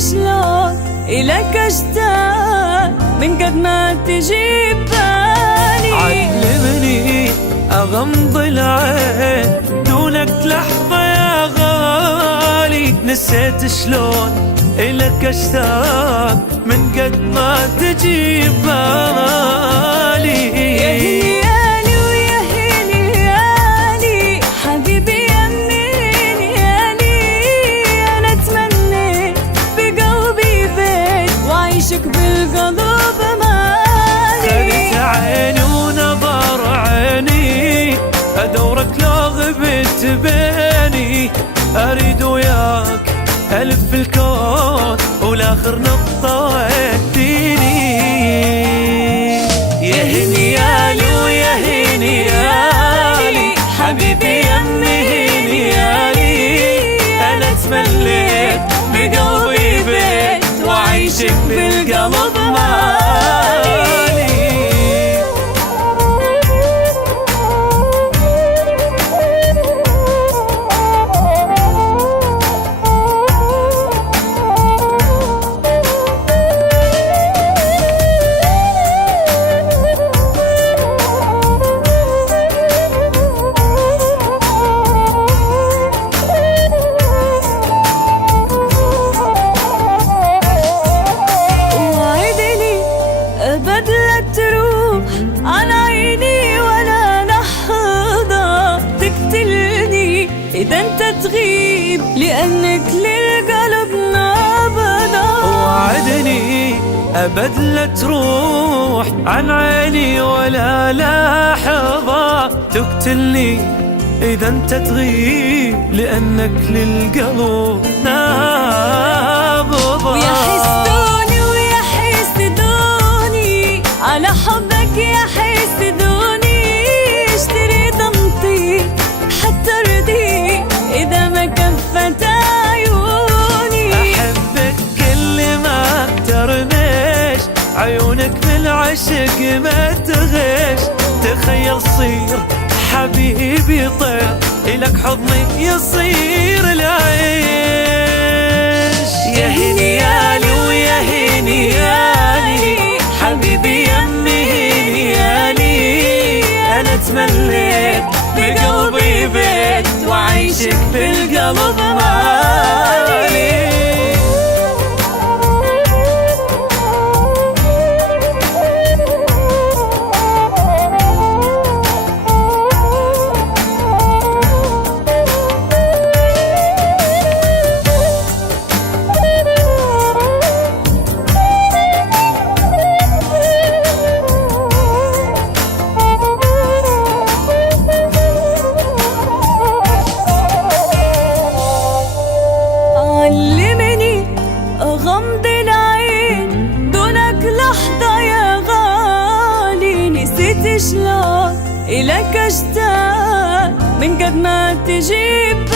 شلون إلك أشتاق من قد ما تجيب بالي. علمني أغمض العين دونك لحظة يا غالي، نسيت شلون إلك أشتاق من قد ما تجيب بالي. بالقلب مالي خذت عيني ونظر عيني أدورك لو غبت بيني، أريد وياك ألف الكون والآخر نقطة وديني. يا هنيالي ويا هنيالي حبيبي يمي هنيالي، أنا تمليت بقلبي بيت وعيشك بالقلب مالي. بدلت تروح عن عيني ولا لحظة تقتلني إذا أنت تغيب، لأنك للقلب نابضة. وعدني أبد لا تروح عن عيني ولا لحظة تقتلني إذا أنت تغيب، لأنك للقلب نابضة. على حبك يا حسدوني، اشتري ضمطي حتى ردي إذا ما كفت عيوني. أحبك كل ما ترمش عيونك بالعشق ما تغش، تخيل صير حبيبي طير إلك حضني يصير العيش. يا هنيالي ويا هنيالي حبيبي يمي هنيالي، أنا تمليت بقلبي بيت وعيشك بالقلب مالي. علمني أغمض العين دونك لحظة يا غالي، نسيت شلون إلك أشتاق من قد ما تجيب